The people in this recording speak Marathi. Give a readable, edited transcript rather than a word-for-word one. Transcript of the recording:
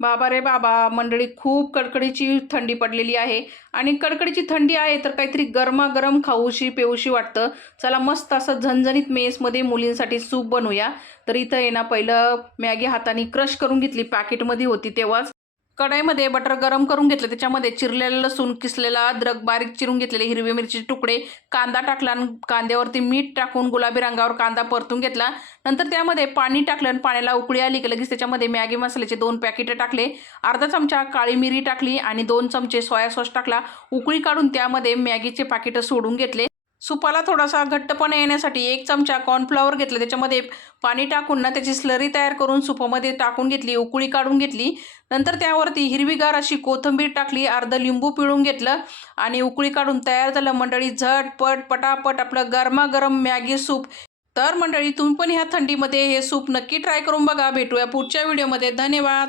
बाबा रे बाबा, मंडळी खूप कडकडीची थंडी पडलेली आहे आणि कडकडीची थंडी आहे तर काहीतरी गरमागरम खाऊशी पेऊशी वाटतं. चला मस्त असं झणझणीत मेसमध्ये मुलींसाठी सूप बनवूया. तर इथं आहे ना, पहिलं मॅगी हाताने क्रश करून घेतली, पॅकेटमध्ये होती तेव्हाच. कढईमध्ये बटर गरम करून घेतलं, त्याच्यामध्ये चिरलेलं लसूण, किसलेला अद्रक, बारीक चिरून घेतलेले हिरवी मिरचीचे तुकडे, कांदा टाकला आणि कांद्यावरती मीठ टाकून गुलाबी रंगावर कांदा परतून घेतला. नंतर त्यामध्ये पाणी टाकलं आणि पाण्याला उकळी आली की लगेच त्याच्यामध्ये मॅगी मसाल्याचे 2 पॅकेट टाकले, अर्धा चमचा काळी मिरी टाकली आणि 2 चमचे सोया सॉस टाकला. उकळी काढून त्यामध्ये मॅगीचे पाकिटं सोडून घेतले. सुपाला थोडासा घट्टपणा येण्यासाठी 1 चमचा कॉर्नफ्लॉवर घेतलं, त्याच्यामध्ये पाणी टाकून ना त्याची स्लरी तयार करून सुपामध्ये टाकून घेतली, उकळी काढून घेतली. नंतर त्यावरती हिरवीगार अशी कोथिंबीर टाकली, अर्ध लिंबू पिळून घेतलं आणि उकळी काढून तयार झालं मंडळी झटपट पटापट आपलं गरमागरम मॅगी सूप. तर मंडळी तुम्ही पण ह्या थंडीमध्ये हे सूप नक्की ट्राय करून बघा. भेटूया पुढच्या व्हिडिओमध्ये. धन्यवाद.